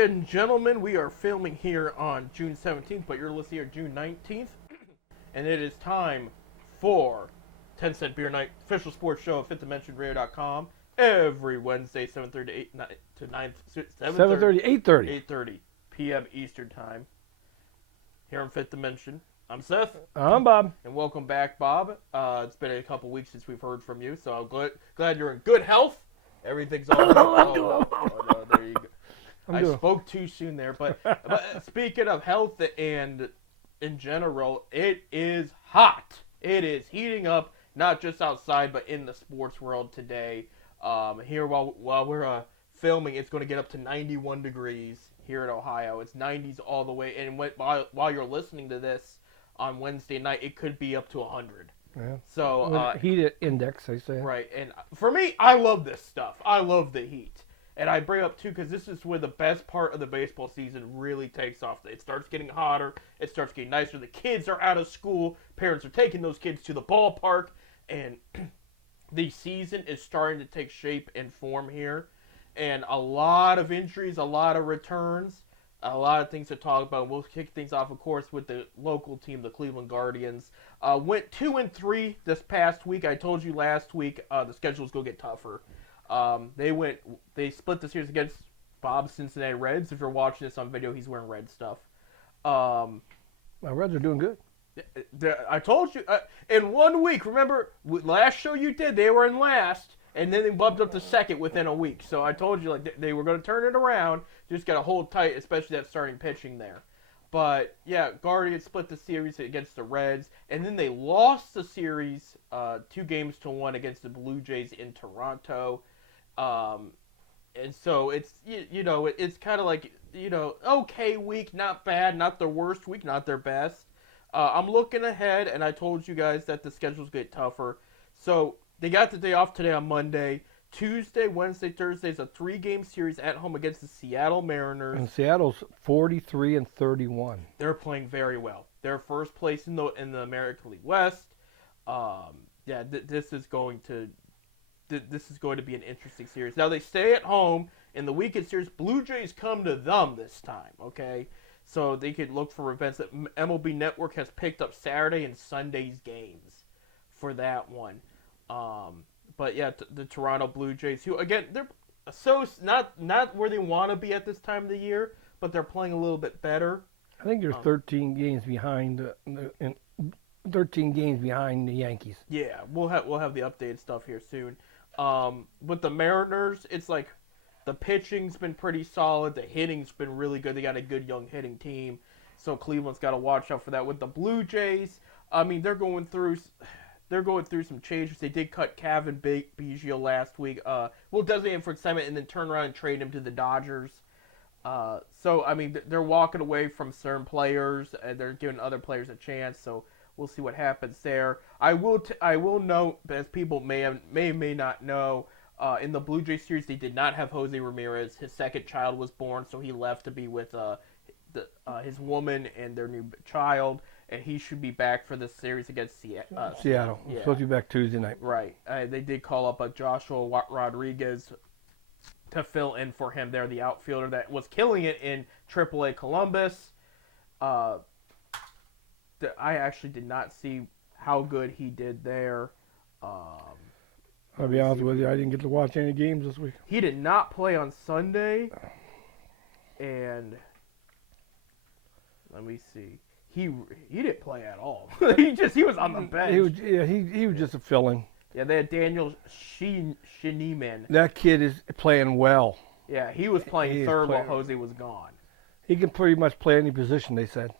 and gentlemen, we are filming here on June 17th, but you're listening here June 19th, and it is time for 10 Cent Beer Night, official sports show at FifthDimensionRadio.com every Wednesday, 7:30 to 8 to 9, 7:30, 8:30. 8:30 p.m. Eastern Time. Here on Fifth Dimension, I'm Seth. I'm Bob. And welcome back, Bob. It's been a couple weeks since we've heard from you, so I'm glad you're in good health. Everything's all good. No, there you go. I spoke too soon there, but speaking of health and in general, it is hot. It is heating up, not just outside, but in the sports world today. Here, while we're filming, it's going to get up to 91 degrees here in Ohio. It's 90s all the way, and while you're listening to this on Wednesday night, it could be up to 100. Yeah. So heat index, I say. Right, and for me, I love this stuff. I love the heat. And I bring up, too, because this is where the best part of the baseball season really takes off. It starts getting hotter. It starts getting nicer. The kids are out of school. Parents are taking those kids to the ballpark. And the season is starting to take shape and form here. And a lot of injuries, a lot of returns, a lot of things to talk about. We'll kick things off, of course, with the local team, the Cleveland Guardians. Went 2-3 this past week. I told you last week the schedule was going to get tougher. They split the series against Bob's Cincinnati Reds. If you're watching this on video, he's wearing red stuff. My Reds are doing good. I told you, in 1 week, remember, last show you did, they were in last, and then they bumped up to second within a week. So I told you, they were going to turn it around. Just got to hold tight, especially that starting pitching there. But, yeah, Guardians split the series against the Reds, and then they lost the series 2-1 against the Blue Jays in Toronto. And so it's, it's kind of like, okay week, not bad, not their worst week, not their best. I'm looking ahead, and I told you guys that the schedules get tougher. So they got the day off today on Monday. Tuesday, Wednesday, Thursday is a 3-game series at home against the Seattle Mariners. And Seattle's 43-31. They're playing very well. They're first place in the American League West. This is going to be an interesting series. Now, they stay at home in the weekend series. Blue Jays come to them this time, okay? So they could look for events that MLB Network has picked up Saturday and Sunday's games for that one. But, yeah, the Toronto Blue Jays, who, again, they're so not where they want to be at this time of the year, but they're playing a little bit better. I think they're 13 games behind 13 games behind the Yankees. Yeah, we'll have the updated stuff here soon. With the Mariners, it's like the pitching's been pretty solid. The hitting's been really good. They got a good young hitting team. So Cleveland's got to watch out for that. With the Blue Jays, I mean, they're going through some changes. They did cut Kevin Biggio last week. Designate him for assignment and then turn around and trade him to the Dodgers. So, I mean, they're walking away from certain players, and they're giving other players a chance. So we'll see what happens there. I will note, as people may not know, in the Blue Jays series, they did not have Jose Ramirez. His second child was born, so he left to be with his woman and their new child, and he should be back for the series against Seattle. Yeah. Supposed to be back Tuesday night. Right. They did call up Joshua Rodriguez to fill in for him there, the outfielder that was killing it in AAA Columbus. I actually did not see how good he did there. I'll be honest with you, I didn't get to watch any games this week. He did not play on Sunday, and let me see. He didn't play at all. he was on the bench. He was just a filling. Yeah, they had Daniel Schneemann. That kid is playing well. Yeah, he was playing third while Jose was gone. He can pretty much play any position, they said.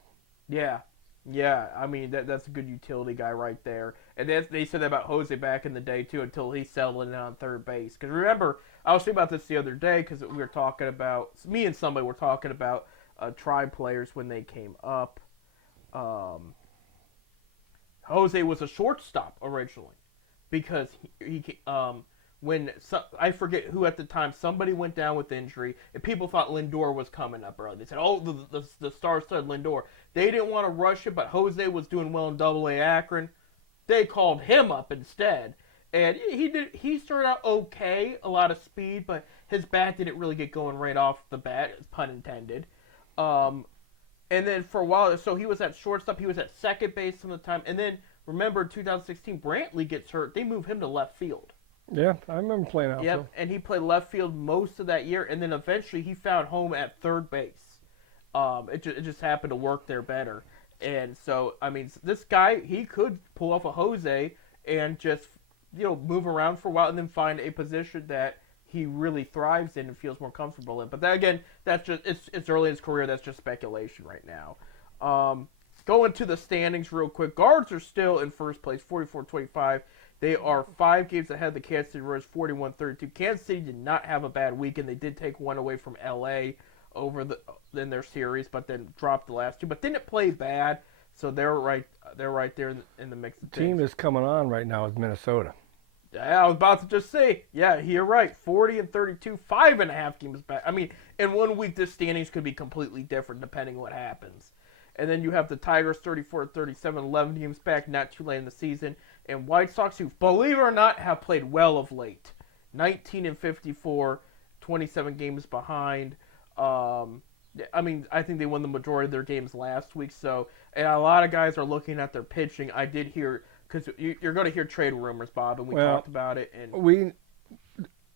Yeah, I mean, that's a good utility guy right there. And they said that about Jose back in the day, too, until he settled in on third base. Because remember, I was thinking about this the other day because we were talking about, me and somebody were talking about Tribe players when they came up. Jose was a shortstop originally because I forget who at the time, somebody went down with injury, and people thought Lindor was coming up early. They said, the star-studded Lindor. They didn't want to rush it, but Jose was doing well in Double-A Akron. They called him up instead, And he started out okay, a lot of speed, but his bat didn't really get going right off the bat, pun intended. Um, and then for a while, so he was at shortstop, he was at second base some of the time, and then remember 2016, Brantley gets hurt. They move him to left field. Yeah, I remember playing outfield. Yep, and he played left field most of that year, and then eventually he found home at third base. It just happened to work there better. And so, I mean, this guy, he could pull off a Jose and just, move around for a while and then find a position that he really thrives in and feels more comfortable in. But that, again, that's just, it's early in his career. That's just speculation right now. Going to the standings real quick. Guards are still in first place, 44-25. They are 5 games ahead of the Kansas City Royals, 41-32. Kansas City did not have a bad weekend. They did take one away from L.A. in their series, but then dropped the last 2. But didn't play bad, so they're right there in the mix. The team that's coming on right now is Minnesota. Yeah, I was about to just say, yeah, you're right. 40-32, 5.5 games back. I mean, in 1 week, this standings could be completely different depending what happens. And then you have the Tigers 34-37, 11 games back, not too late in the season. And White Sox, who, believe it or not, have played well of late. 19-54, 27 games behind. I mean, I think they won the majority of their games last week. So, and a lot of guys are looking at their pitching. I did hear, because you're going to hear trade rumors, Bob, and we talked about it. And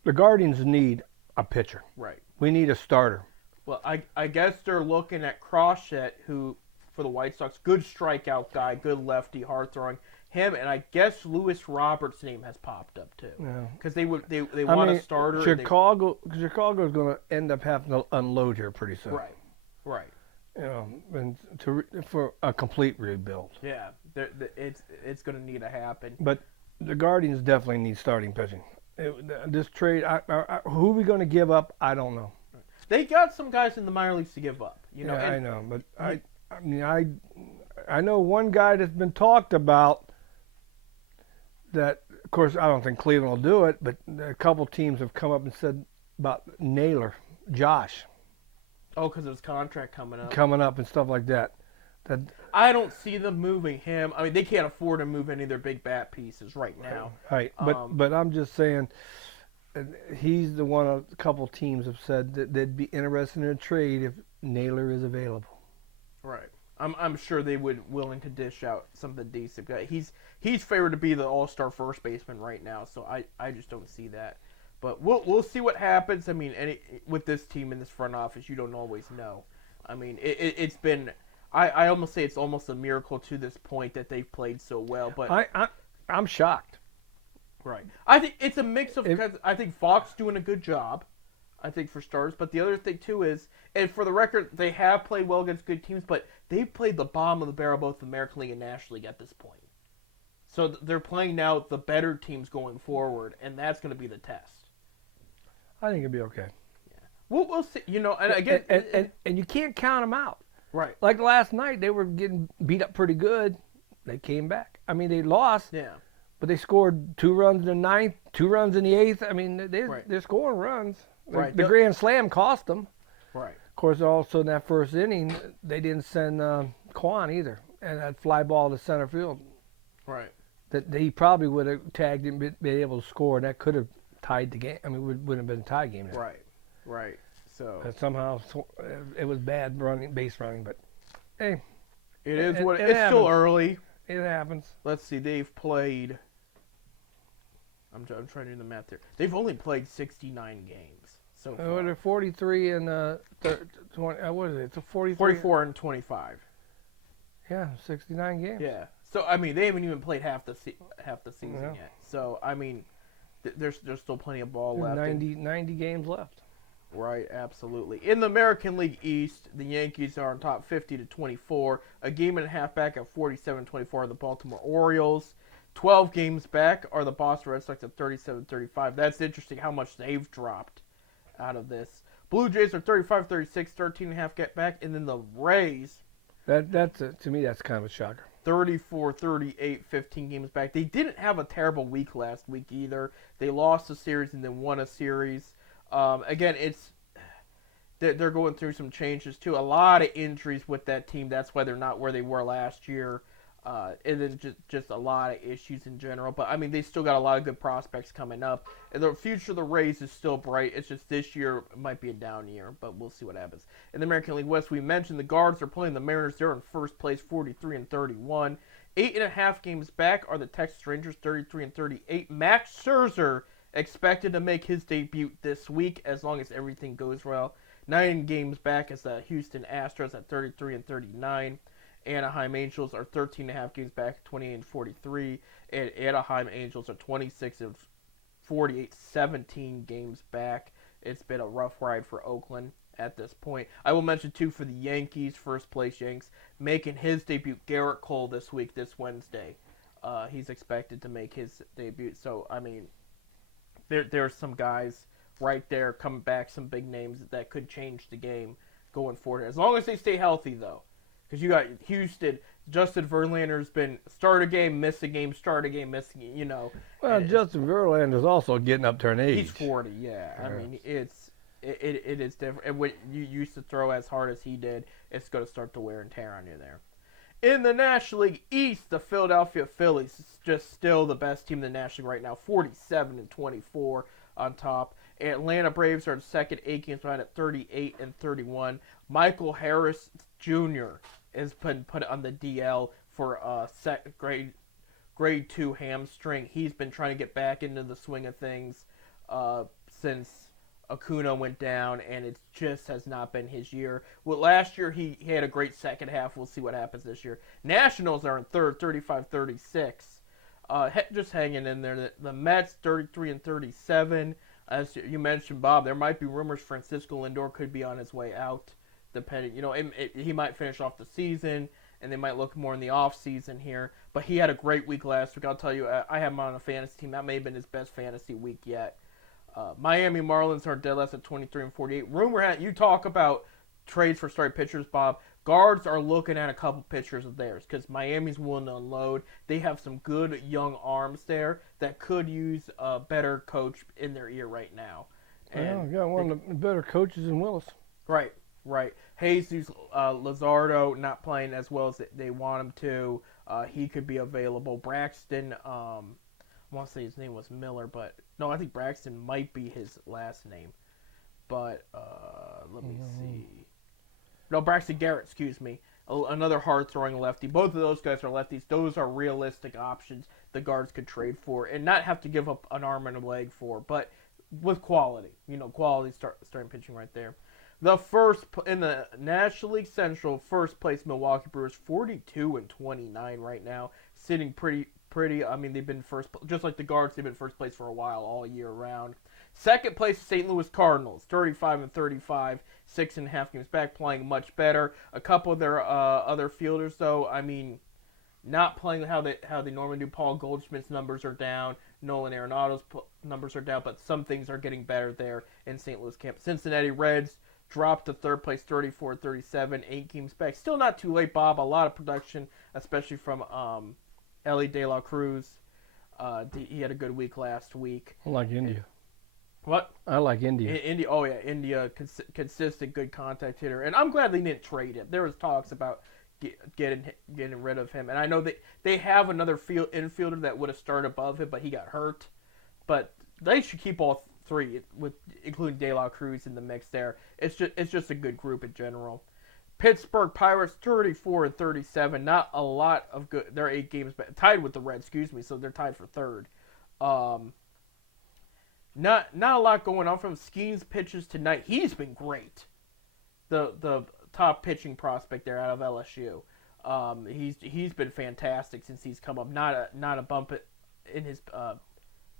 the Guardians need a pitcher. Right. We need a starter. Well, I guess they're looking at Crochet, who, for the White Sox, good strikeout guy, good lefty, hard throwing. Him, and I guess Lewis Roberts' name has popped up too. Yeah. Because they want a starter. Chicago's going to end up having to unload here pretty soon. Right. And for a complete rebuild. Yeah, it's going to need to happen. But the Guardians definitely need starting pitching. This trade, who are we going to give up? I don't know. They got some guys in the minor leagues to give up. Yeah, I know, but I know one guy that's been talked about. That, of course, I don't think Cleveland will do it, but a couple teams have come up and said about Naylor, Josh. Oh, because of his contract coming up and stuff like that. I don't see them moving him. I mean, they can't afford to move any of their big bat pieces right now. Right, but I'm just saying, he's the one. A couple teams have said that they'd be interested in a trade if Naylor is available. Right. I'm sure they would willing to dish out something decent. He's favored to be the all-star first baseman right now, so I just don't see that. But we'll see what happens. I mean, with this team in this front office, you don't always know. I mean, it's been I almost say it's almost a miracle to this point that they've played so well. But I'm shocked. Right. I think it's a mix of because I think Fox doing a good job. I think for starters, but the other thing too is, and for the record, they have played well against good teams, but they've played the bottom of the barrel both the American League and National League at this point. So they're playing now the better teams going forward, and that's going to be the test. I think it'll be okay. Yeah, we'll see. And again, and you can't count them out. Right. Like last night, they were getting beat up pretty good. They came back. I mean, they lost. Yeah. But they scored 2 runs in the 9th, 2 runs in the 8th. I mean, they're scoring runs. Right. The Grand Slam cost them. Right. Of course, also in that first inning, they didn't send Kwan either, and that fly ball to center field. Right. That he probably would have tagged and been able to score, and that could have tied the game. I mean, it wouldn't have been a tie game. Now. Right. So somehow it was bad base running, but hey, it's still early. It happens. Let's see. They've played. I'm trying to do the math here. They've only played 69 games so far. They're 43 and 20. What is it? It's a 43. 44 and 25. Yeah, 69 games. Yeah. So I mean, they haven't even played half the season yet. So I mean, there's still plenty of ball left. 90 games left. Right, absolutely. In the American League East, the Yankees are on top 50-24. A game and a half back at 47-24 are the Baltimore Orioles. 12 games back are the Boston Red Sox at 37-35. That's interesting how much they've dropped out of this. Blue Jays are 35-36, 13 and a half get back. And then the Rays. That's to me, that's kind of a shocker. 34-38, 15 games back. They didn't have a terrible week last week either. They lost a series and then won a series. Again, they're going through some changes too. A lot of injuries with that team. That's why they're not where they were last year. And then just a lot of issues in general. But I mean, they still got a lot of good prospects coming up, and the future of the Rays is still bright. It's just this year might be a down year, but we'll see what happens. In the American League West, we mentioned the Guards are playing the Mariners. They're in first place, 43-31. 8.5 games back are the Texas Rangers, 33-38. Max Scherzer expected to make his debut this week as long as everything goes well. 9 games back is the Houston Astros at 33-39. Anaheim Angels are 13.5 games back, 28-43, and Anaheim Angels are 26-48, 17 games back. It's been a rough ride for Oakland at this point. I will mention, too, for the Yankees, first place Yanks, making his debut, Garrett Cole, this Wednesday. He's expected to make his debut. So, I mean, there's some guys right there coming back, some big names that could change the game going forward. As long as they stay healthy, though. Because you got Houston, Justin Verlander's been start a game, miss a game, start a game, miss a game, Well, Justin Verlander's also getting up to an age. He's 40, yeah. I mean, it is different. And when you used to throw as hard as he did, it's going to start to wear and tear on you there. In the National League East, the Philadelphia Phillies is just still the best team in the National League right now, 47-24 on top. Atlanta Braves are second, 8 games behind at 38-31. Michael Harris Jr. has been put on the DL for grade 2 hamstring. He's been trying to get back into the swing of things since Acuna went down, and it just has not been his year. Well, last year he had a great second half. We'll see what happens this year. Nationals are in third, 35-36. Just hanging in there. The Mets, 33-37. As you mentioned, Bob, there might be rumors Francisco Lindor could be on his way out. Depending, he might finish off the season, and they might look more in the off season here. But he had a great week last week. I'll tell you, I have him on a fantasy team. That may have been his best fantasy week yet. Miami Marlins are dead last at 23-48. Rumor, you talk about trades for starting pitchers, Bob. Guards are looking at a couple pitchers of theirs because Miami's willing to unload. They have some good young arms there that could use a better coach in their ear right now. And got one of the better coaches in Willis. Right. Jesus Luzardo not playing as well as they want him to. He could be available. Braxton, I want to say his name was Miller, but no, I think Braxton might be his last name. But let me see. No, Braxton Garrett, excuse me. Another hard-throwing lefty. Both of those guys are lefties. Those are realistic options the Guards could trade for and not have to give up an arm and a leg for, but with quality. Quality starting pitching right there. The first in the National League Central, first place Milwaukee Brewers, 42-29 right now, sitting pretty. I mean, they've been first, just like the Guards. They've been first place for a while, all year round. Second place, St. Louis Cardinals, 35-35, 6.5 games back, playing much better. A couple of their other fielders, though, I mean, not playing how they normally do. Paul Goldschmidt's numbers are down. Nolan Arenado's numbers are down, but some things are getting better there in St. Louis camp. Cincinnati Reds dropped to third place, 34-37, 8 games back. Still not too late, Bob. A lot of production, especially from Ellie De La Cruz. He had a good week last week. I like India. What? I like India. India. Oh yeah, India, consistent, good contact hitter, and I'm glad they didn't trade him. There was talks about getting rid of him, and I know they have another infielder that would have started above him, but he got hurt. But they should keep all three, including De La Cruz in the mix there. It's just a good group in general. Pittsburgh Pirates 34-37. Not a lot of good. They're 8 games back, tied with the Reds. Excuse me. So they're tied for third. Not a lot going on from Skeens pitches tonight. He's been great. The top pitching prospect there out of LSU. He's been fantastic since he's come up. Not a bump in his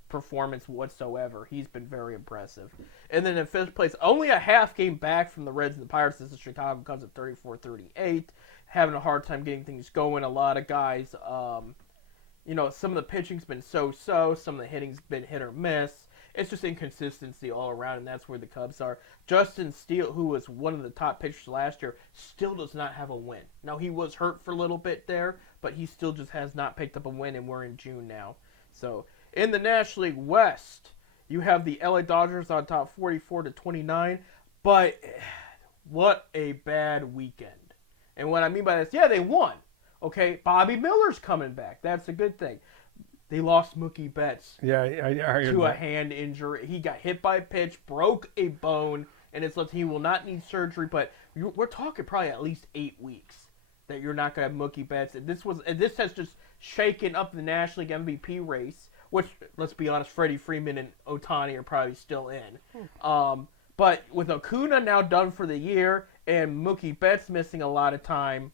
performance whatsoever. He's been very impressive. And then in fifth place, only a half game back from the Reds and the Pirates. This is Chicago Cubs at 34-38. Having a hard time getting things going. A lot of guys, some of the pitching's been so-so. Some of the hitting's been hit or miss. It's just inconsistency all around, and that's where the Cubs are. Justin Steele, who was one of the top pitchers last year, still does not have a win. Now, he was hurt for a little bit there, but he still just has not picked up a win, and we're in June now. So, in the National League West, you have the LA Dodgers on top 44-29, but what a bad weekend. And what I mean by this, yeah, they won, Okay, Bobby Miller's coming back. That's a good thing. They lost Mookie Betts Yeah, I heard to a that. hand injury. He got hit by a pitch, broke a bone, and it's like he will not need surgery. But we're talking probably at least 8 weeks that you're not going to have Mookie Betts. And this has just shaken up the National League MVP race, which, let's be honest, Freddie Freeman and Ohtani are probably still in. But with Acuna now done for the year and Mookie Betts missing a lot of time,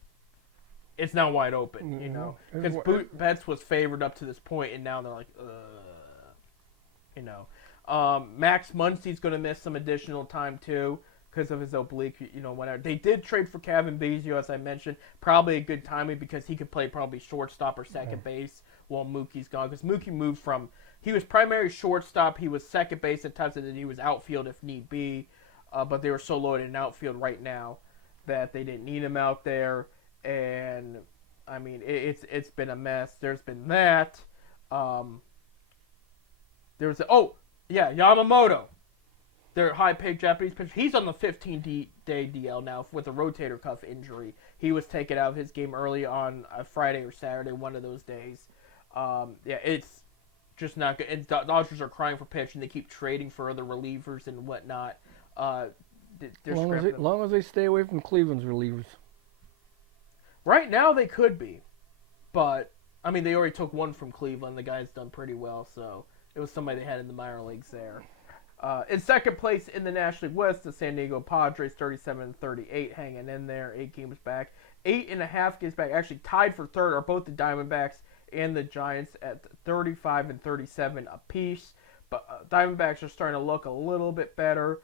it's now wide open, you know, because Betts was favored up to this point, and now they're like, you know. Max Muncy's going to miss some additional time too because of his oblique, you know, whatever. They did trade for Kevin Biggio, as I mentioned, probably a good timing because he could play probably shortstop or second base while Mookie's gone. Because Mookie moved from he was primary shortstop, he was second base at times, and then he was outfield if need be. But they were so loaded in outfield right now that they didn't need him out there. And I mean, it's been a mess. There's been that. Yamamoto, their high-paid Japanese pitcher. He's on the 15-day DL now with a rotator cuff injury. He was taken out of his game early on Friday or Saturday, one of those days. It's just not good. And Dodgers are crying for pitch, and they keep trading for other relievers and whatnot. Long as they stay away from Cleveland's relievers. Right now, they could be, but I mean, they already took one from Cleveland. The guy's done pretty well, so it was somebody they had in the minor leagues there. In second place in the National League West, the San Diego Padres, 37-38, hanging in there, 8 games back. 8.5 games back, actually tied for third, are both the Diamondbacks and the Giants at 35-37 apiece. But Diamondbacks are starting to look a little bit better.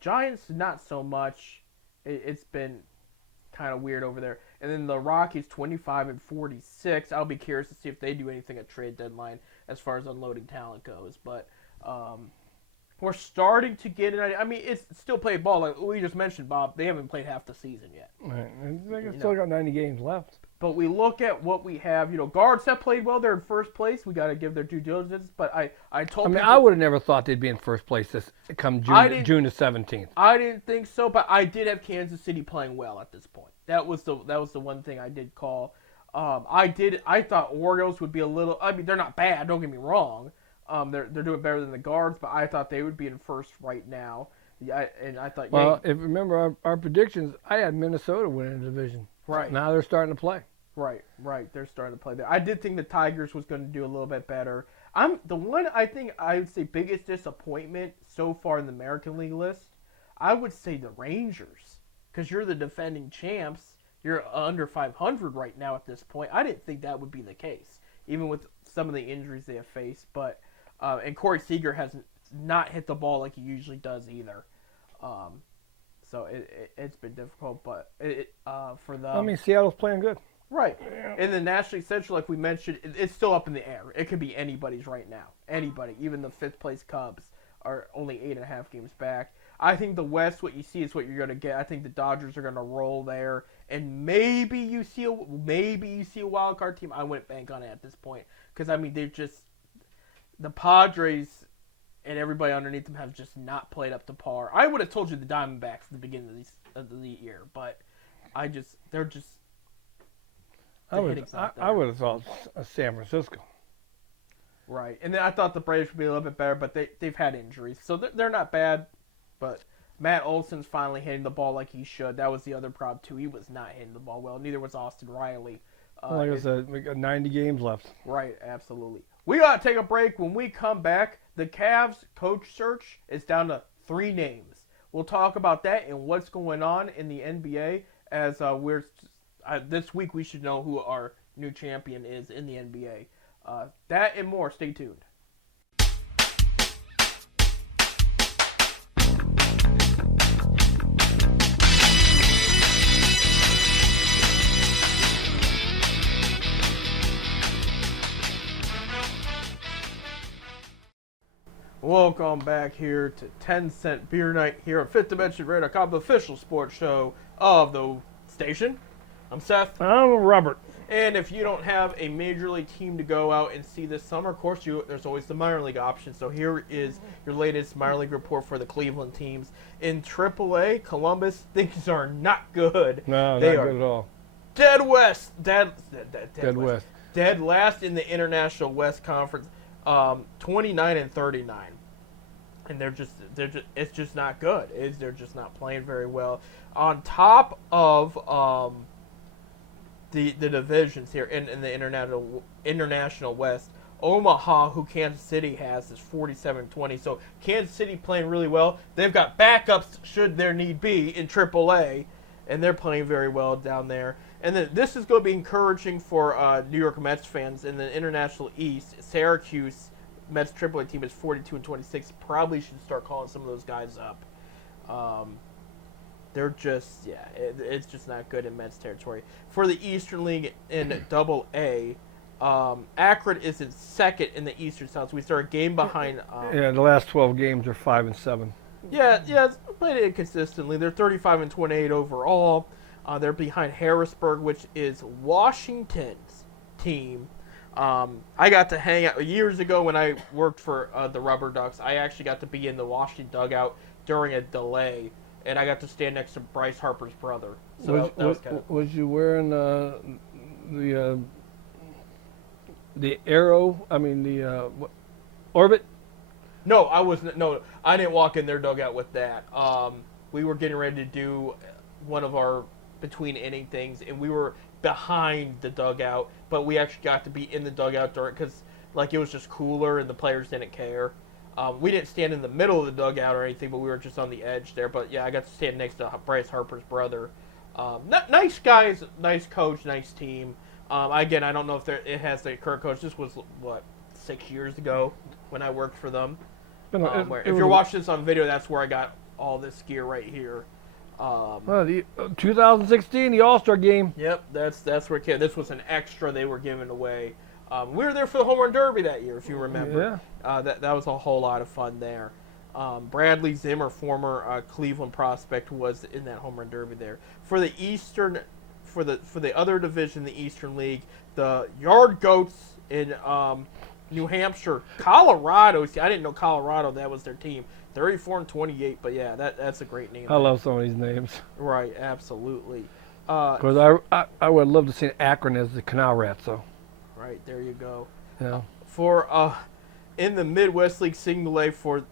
Giants, not so much. It's been kind of weird over there. And then the Rockies, 25-46. I'll be curious to see if they do anything at trade deadline as far as unloading talent goes. But we're starting to get it. I mean, it's still play ball. Like we just mentioned, Bob, they haven't played half the season yet. Right. They still got 90 games left. But we look at what we have. You know, guards have played well. They're in first place. We got to give their due diligence. But I I would have never thought they'd be in first place this come June the 17th. I didn't think so, but I did have Kansas City playing well at this point. That was the one thing I did call. I thought Orioles would be a little. I mean, they're not bad. Don't get me wrong. They're doing better than the guards, but I thought they would be in first right now. I thought. Well, if you remember our predictions, I had Minnesota winning the division. Right. Now they're starting to play. Right. They're starting to play there. I did think the Tigers was going to do a little bit better. The one I think I would say biggest disappointment so far in the American League list, I would say the Rangers, because you're the defending champs. You're under 500 right now at this point. I didn't think that would be the case, even with some of the injuries they have faced. But and Corey Seager has not hit the ball like he usually does either. So it's been difficult, but for them. I mean, Seattle's playing good. Right. In the National League Central, like we mentioned, it's still up in the air. It could be anybody's right now. Anybody. Even the fifth place Cubs are only 8.5 games back. I think the West, what you see is what you're going to get. I think the Dodgers are going to roll there, and maybe you see a wild card team. I wouldn't bank on it at this point because I mean the Padres and everybody underneath them have just not played up to par. I would have told you the Diamondbacks at the beginning of the year, but they're just. I would have thought San Francisco. Right, and then I thought the Braves would be a little bit better, but they've had injuries, so they're not bad. But Matt Olson's finally hitting the ball like he should. That was the other problem too. He was not hitting the ball well. Neither was Austin Riley. Like I said, we got 90 games left. Right, absolutely. We got to take a break. When we come back, the Cavs coach search is down to 3 names. We'll talk about that and what's going on in the NBA as this week we should know who our new champion is in the NBA. That and more. Stay tuned. Welcome back here to 10 Cent Beer Night here at Fifth Dimension Radio.com, the official sports show of the station. I'm Seth. I'm Robert. And if you don't have a major league team to go out and see this summer, of course, there's always the minor league option. So here is your latest minor league report for the Cleveland teams. In AAA, Columbus, things are not good. No, they not are good at all. dead west, dead West. dead last in the International West Conference, 29-39, and it's just not good. They're just not playing very well. On top of the divisions here in the International West, Omaha, who Kansas City has, is 47-20. So Kansas City playing really well. They've got backups should there need be in AAA, and they're playing very well down there. And then this is going to be encouraging for New York Mets fans in the International East. Syracuse Mets AAA team is 42-26. Probably should start calling some of those guys up. They're just, it's just not good in Mets territory. For the Eastern League in Double A, Akron is in second in the Eastern South. So we start a game behind. The last 12 games are 5-7. Yeah, it's played it consistently. They're 35-28 overall. They're behind Harrisburg, which is Washington's team. I got to hang out years ago when I worked for the Rubber Ducks. I actually got to be in the Washington dugout during a delay, and I got to stand next to Bryce Harper's brother. So that was kind of. Was you wearing the arrow? I mean the orbit? No, I wasn't. No, I didn't walk in their dugout with that. We were getting ready to do one of our between inning things, and we were behind the dugout, but we actually got to be in the dugout during because like it was just cooler and the players didn't care. We didn't stand in the middle of the dugout or anything, but we were just on the edge there. But yeah, I got to stand next to Bryce Harper's brother. Nice guys, nice coach, nice team. Again, I don't know if it has the current coach. This was, 6 years ago when I worked for them. If you're watching this on video, that's where I got all this gear right here. The 2016, the All-Star game. Yep, that's where it came. This was an extra they were giving away. We were there for the Home Run Derby that year, if you remember. Yeah. That was a whole lot of fun there. Bradley Zimmer, former Cleveland prospect, was in that Home Run Derby there. For the Eastern, for the other division, the Eastern League, the Yard Goats in New Hampshire, Colorado. See, I didn't know Colorado that was their team. 34-28, but yeah, that's a great name. I love some of these names. Right, absolutely. Because I would love to see Akron as the Canal Rats, though. Right, there you go. Yeah. For in the Midwest League Single A for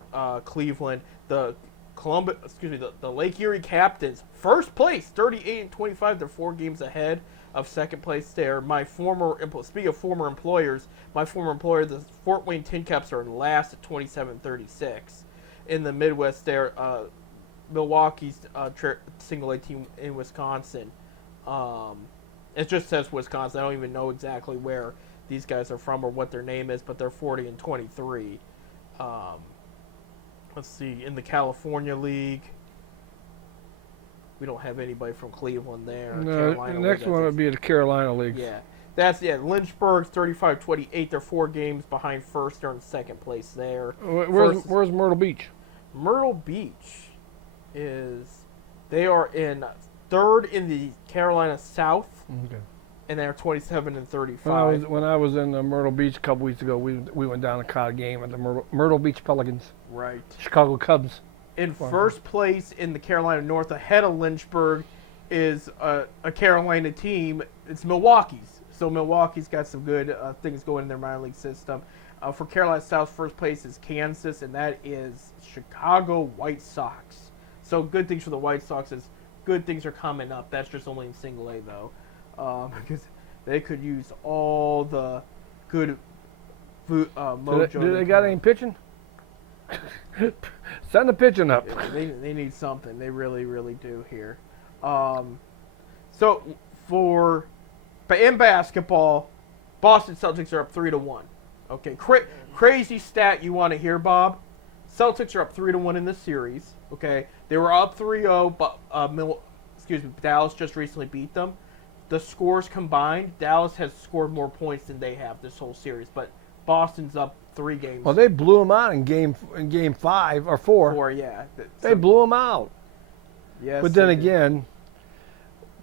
Cleveland, the Lake Erie Captains, first place, 38-25. They're 4 games ahead of second place there. Speaking of former employers, my former employer, the Fort Wayne Tin Caps, are in last at 27-36. In the Midwest there, Milwaukee's Single A team in Wisconsin. It just says Wisconsin. I don't even know exactly where these guys are from or what their name is, but they're 40-23. Let's see. In the California League, we don't have anybody from Cleveland there. No, the next one would be the Carolina League. Yeah. Lynchburg 35-28. They're 4 games behind first. They're in second place there. Where's Myrtle Beach? Myrtle Beach they are in third in the Carolina South. Okay. And they're 27-35. When I was in Myrtle Beach a couple weeks ago, we went down and caught a game at the Myrtle Beach Pelicans. Right. Chicago Cubs. In first place in the Carolina North, ahead of Lynchburg, is a Carolina team. It's Milwaukee's. So Milwaukee's got some good things going in their minor league system. For Carolina South, first place is Kansas, and that is Chicago White Sox. So good things for the White Sox is good things are coming up. That's just only in Single A, though. Because they could use all the good mojo. Do they got any pitching? Send the pitching up. They need something. They really, really do here. So in basketball, Boston Celtics are up 3-1. Okay, crazy stat you want to hear, Bob? Celtics are up 3-1 in this series. Okay, they were up 3-0, but Dallas just recently beat them. The scores combined, Dallas has scored more points than they have this whole series, but Boston's up 3 games. Well, they blew them out in game 5 or 4. 4, yeah. They blew them out. Yes. But then again,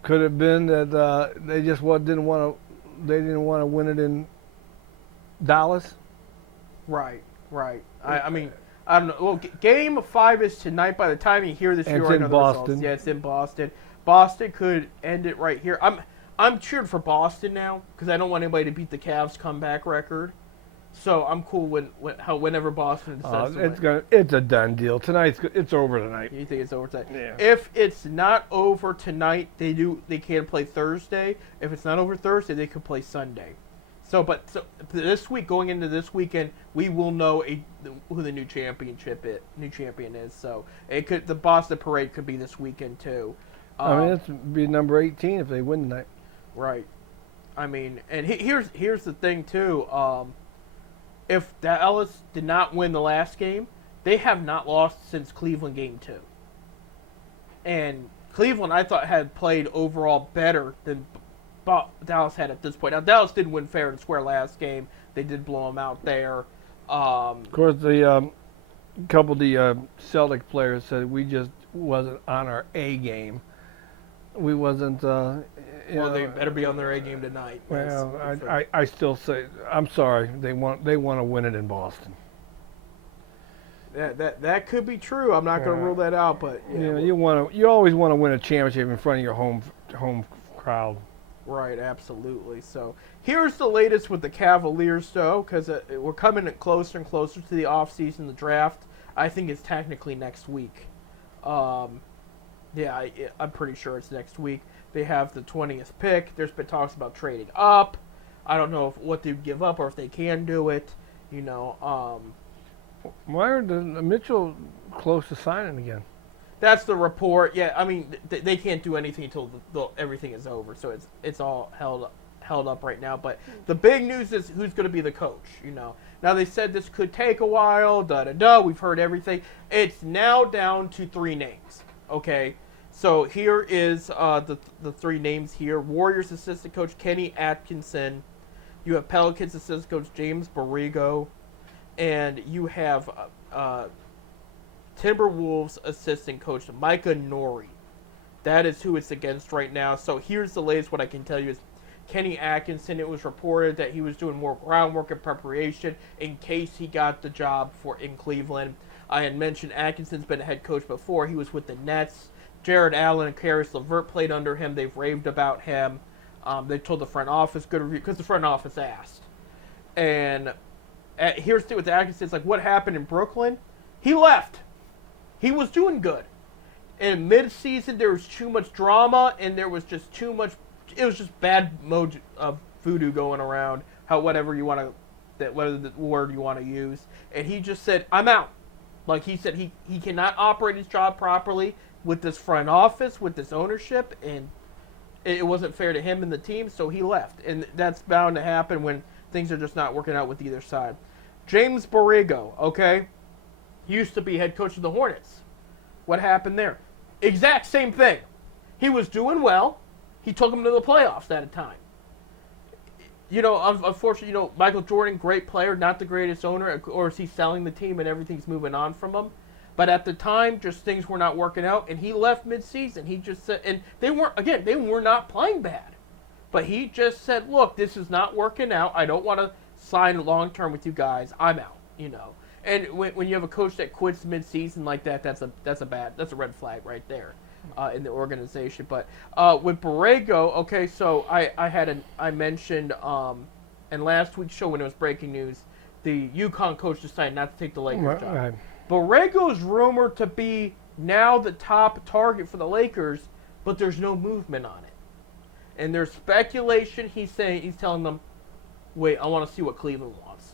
could it have been that they just didn't want to win it in Dallas? Right. I mean, I don't know. Well, game 5 is tonight. By the time you hear this, and you it's already in know the Boston. results. Yeah, it's in Boston. Boston could end it right here. I'm cheered for Boston now because I don't want anybody to beat the Cavs' comeback record. So I'm cool whenever Boston decides to win. It's a done deal. It's over tonight. You think it's over tonight? Yeah. If it's not over tonight, they can play Thursday. If it's not over Thursday, they could play Sunday. So this week, going into this weekend, we will know who the new champion is. So the Boston Parade could be this weekend too. I mean, it'd be number 18 if they win tonight. Right. I mean, and here's the thing too. If Dallas did not win the last game, they have not lost since Cleveland game 2. And Cleveland, I thought, had played overall better than Dallas had at this point. Now, Dallas did win fair and square last game. They did blow them out there. Of course, the couple of the Celtic players said we just wasn't on our A game. We wasn't. They better be on their A game tonight. Well, I still say I'm sorry. They want to win it in Boston. That could be true. I'm not going to rule that out, but you always want to win a championship in front of your home crowd. Right, absolutely. So here's the latest with the Cavaliers, though, because we're coming closer and closer to the offseason, the draft. I think it's technically next week. I'm pretty sure it's next week. They have the 20th pick. There's been talks about trading up. I don't know what they'd give up or if they can do it. Why are Mitchell close to signing again? That's the report. Yeah, I mean, they can't do anything until everything is over. So it's all held up right now. But the big news is who's going to be the coach. Now they said this could take a while. We've heard everything. It's now down to 3 names. Okay, so here is the 3 names here. Warriors assistant coach Kenny Atkinson. You have Pelicans assistant coach James Borrego, and you have Timberwolves assistant coach Micah Nori. That is who it's against right now. So here's the latest. What I can tell you is Kenny Atkinson, it was reported that he was doing more groundwork and preparation in case he got the job in Cleveland. I had mentioned Atkinson's been a head coach before. He was with the Nets. Jared Allen and Caris LeVert played under him. They've raved about him. They told the front office good review because the front office asked. And here's with Atkinson. It's like, what happened in Brooklyn? He left. He was doing good. In mid-season, there was too much drama, and there was just too much. It was just bad voodoo going around. Whatever the word you want to use. And he just said, "I'm out." Like he said, he cannot operate his job properly with this front office, with this ownership, and it wasn't fair to him and the team, so he left. And that's bound to happen when things are just not working out with either side. James Borrego, okay, used to be head coach of the Hornets. What happened there? Exact same thing. He was doing well. He took them to the playoffs at a time. Unfortunately, Michael Jordan, great player, not the greatest owner, or is he selling the team and everything's moving on from him? But at the time, just things were not working out, and he left mid-season. He just said, and they were not playing bad. But he just said, look, this is not working out. I don't want to sign long-term with you guys. I'm out, And when you have a coach that quits mid-season like that, that's a red flag right there in the organization. But with Borrego, okay, so I mentioned in last week's show when it was breaking news, the UConn coach decided not to take the Lakers job. Right. Borrego's rumored to be now the top target for the Lakers, but there's no movement on it. And there's speculation. He's telling them, wait, I want to see what Cleveland wants.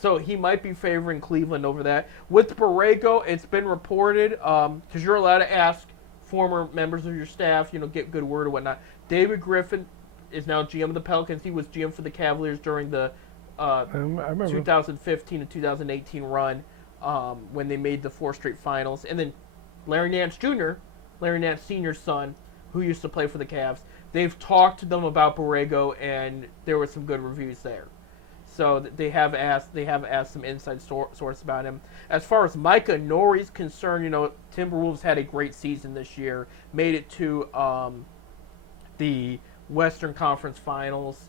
So he might be favoring Cleveland over that. With Borrego, it's been reported, because you're allowed to ask former members of your staff, get good word or whatnot. David Griffin is now GM of the Pelicans. He was GM for the Cavaliers during the 2015 to 2018 run when they made the 4 straight finals. And then Larry Nance Jr., Larry Nance Sr.'s son, who used to play for the Cavs, they've talked to them about Borrego, and there were some good reviews there. So they have asked some inside source about him. As far as Micah Nori's concerned, Timberwolves had a great season this year, made it to the Western Conference Finals.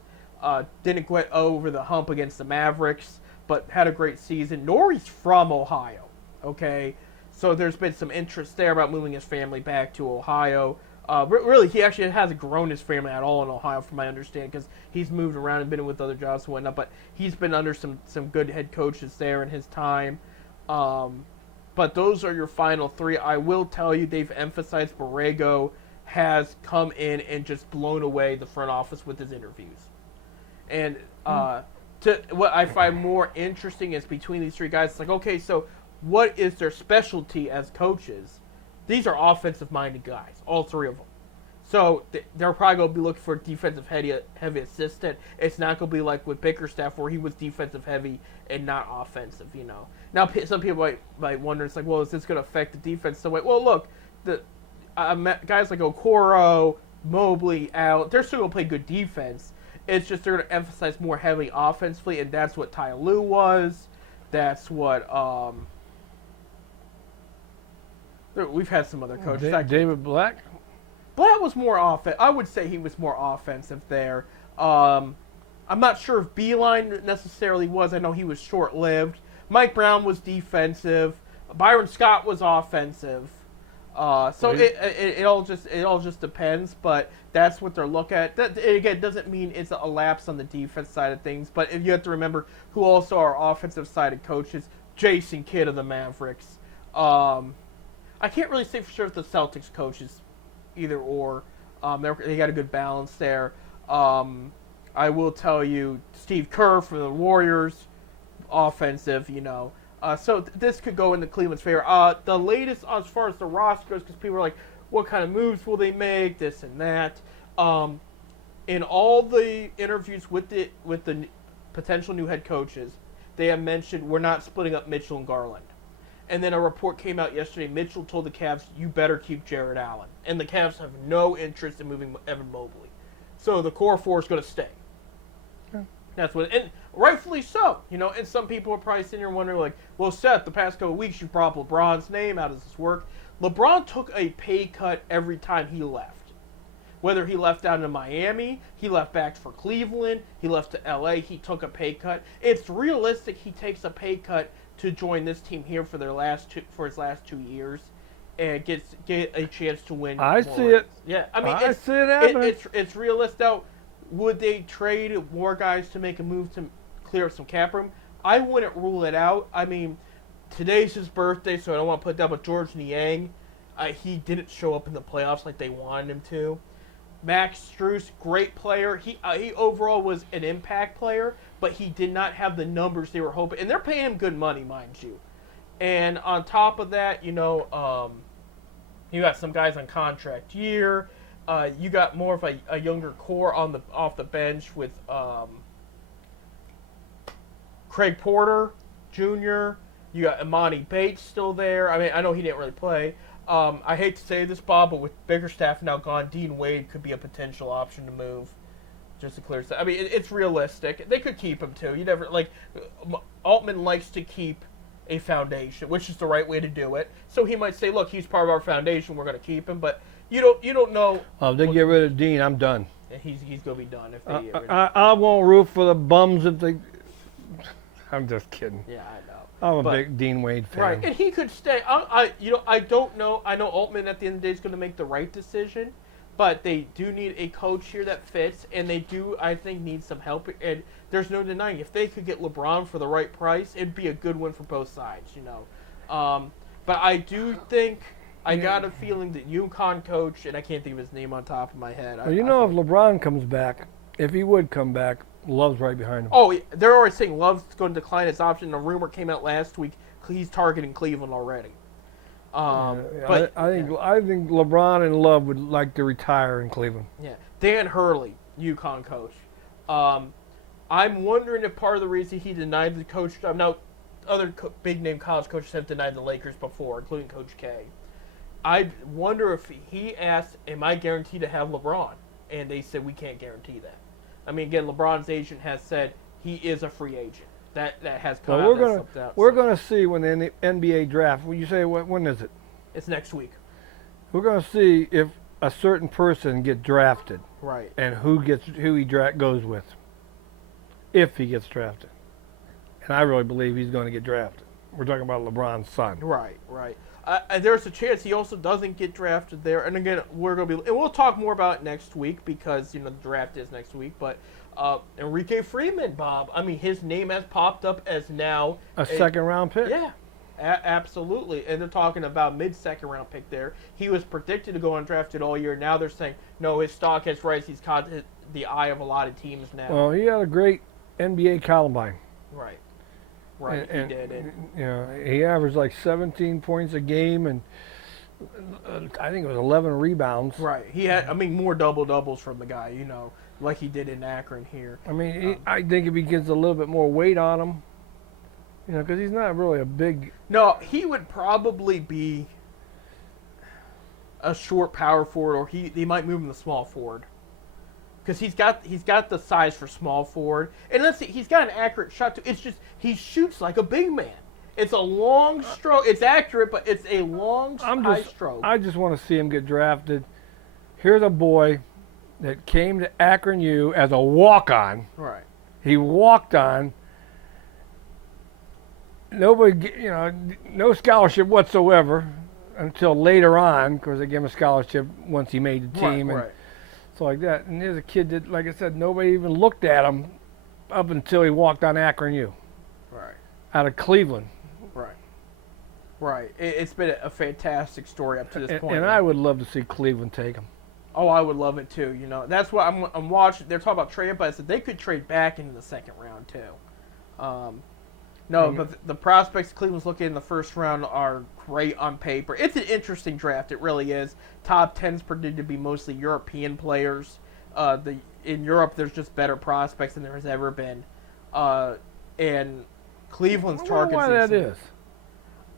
Didn't get over the hump against the Mavericks, but had a great season. Nori's from Ohio, okay? So there's been some interest there about moving his family back to Ohio. Really, he actually hasn't grown his family at all in Ohio, from my understanding, because he's moved around and been with other jobs and whatnot. But he's been under some good head coaches there in his time. But those are your final three. I will tell you, they've emphasized Borrego has come in and just blown away the front office with his interviews. And what I find more interesting is between these three guys, it's like, okay, so what is their specialty as coaches? These are offensive-minded guys, all three of them. So they're probably going to be looking for a defensive-heavy assistant. It's not going to be like with Bickerstaff, where he was defensive-heavy and not offensive, you know. Now, some people might wonder, it's like, well, is this going to affect the defense? So, well, look, guys like Okoro, Mobley, Allen, they're still going to play good defense. It's just they're going to emphasize more heavily offensively, and that's what Ty Lue was. That's what we've had some other coaches. David Black? Black was more I would say he was more offensive there. I'm not sure if Beeline necessarily was. I know he was short-lived. Mike Brown was defensive. Byron Scott was offensive. So it all just depends, but that's what they're looking at. That again doesn't mean it's a lapse on the defense side of things, but if you have to remember who also are offensive sided coaches, Jason Kidd of the Mavericks. I can't really say for sure if the Celtics coaches either or. They got a good balance there. I will tell you, Steve Kerr for the Warriors, offensive, you know. So this could go into Cleveland's favor. The latest as far as the roster goes, because people are like, what kind of moves will they make, this and that. In all the interviews with the potential new head coaches, they have mentioned we're not splitting up Mitchell and Garland. And then a report came out yesterday. Mitchell told the Cavs, you better keep Jared Allen. And the Cavs have no interest in moving Evan Mobley. So the core four is going to stay. Yeah. That's what, and rightfully so. You know, and some people are probably sitting here wondering, like, well, Seth, the past couple of weeks you brought up LeBron's name. How does this work? LeBron took a pay cut every time he left. Whether he left down to Miami, he left back for Cleveland, he left to LA, he took a pay cut. It's realistic he takes a pay cut to join this team here for his last 2 years, and get a chance to win. I see it. Yeah, I mean, I see it happening. It's realistic. Now, would they trade more guys to make a move to clear up some cap room? I wouldn't rule it out. I mean, today's his birthday, so I don't want to put down. But George Niang, he didn't show up in the playoffs like they wanted him to. Max Strus, great player. He overall was an impact player, but he did not have the numbers they were hoping. And they're paying him good money, mind you. And on top of that, you know, you got some guys on contract year. You got more of a younger core off the bench with Craig Porter Jr. You got Imani Bates still there. I mean, I know he didn't really play. I hate to say this, Bob, but with Bickerstaff now gone, Dean Wade could be a potential option to move. Just to clear stuff. I mean, it's realistic. They could keep him too. You never Altman likes to keep a foundation, which is the right way to do it. So he might say, "Look, he's part of our foundation. We're going to keep him." But you don't know. If they get rid of Dean, I'm done. He's going to be done if they get rid of him. I won't root for the bums if they. I'm just kidding. Yeah, I know. I'm a big Dean Wade fan. Right, and he could stay. I don't know. I know Altman at the end of the day is going to make the right decision, but they do need a coach here that fits, and they do, I think, need some help. And there's no denying if they could get LeBron for the right price, it'd be a good one for both sides, you know. But I do think I got a feeling that UConn coach, and I can't think of his name on top of my head. Well, if LeBron comes back, if he would come back, Love's right behind him. Oh, they're already saying Love's going to decline his option. A rumor came out last week he's targeting Cleveland already. But I think LeBron and Love would like to retire in Cleveland. Yeah, Dan Hurley, UConn coach. I'm wondering if part of the reason he denied the coach job. Now, other big name college coaches have denied the Lakers before, including Coach K. I wonder if he asked, "Am I guaranteed to have LeBron?" And they said, "We can't guarantee that." I mean, again, LeBron's agent has said he is a free agent. That has come out. We're going to see when the NBA draft. When you say when is it? It's next week. We're going to see if a certain person gets drafted, right, and who he goes with, if he gets drafted. And I really believe he's going to get drafted. We're talking about LeBron's son. Right. there's a chance he also doesn't get drafted there. And again, and we'll talk more about it next week because the draft is next week. But Enrique Freeman, Bob. I mean, his name has popped up as now a second-round pick. Yeah, absolutely. And they're talking about mid-second-round pick there. He was predicted to go undrafted all year. Now they're saying no, his stock has risen. He's caught the eye of a lot of teams now. Well, he had a great NBA Combine. Right. Right, he did. And, he averaged like 17 points a game, and I think it was 11 rebounds. Right. He had, more double-doubles from the guy, like he did in Akron here. I mean, I think if he gets a little bit more weight on him, because he's not really a big... No, he would probably be a short power forward, or he might move him to small forward. Because he's got the size for small forward, and he's got an accurate shot too. It's just he shoots like a big man. It's a long stroke. It's accurate, but it's a long high stroke. I just want to see him get drafted. Here's a boy that came to Akron U as a walk-on. Right. He walked on. Nobody, no scholarship whatsoever until later on, because they gave him a scholarship once he made the team. Right. So like that, and there's a kid that, like I said, nobody even looked at him up until he walked on Akron U. Right. Out of Cleveland. Right. It's been a fantastic story up to this point. And I would love to see Cleveland take him. Oh, I would love it too. That's what I'm watching. They're talking about trade, but I said they could trade back into the second round too. But the prospects Cleveland's looking in the first round are great on paper. It's an interesting draft. It really is. Top 10's predicted to be mostly European players. In Europe, there's just better prospects than there has ever been. And Cleveland's targets. I wonder why that is.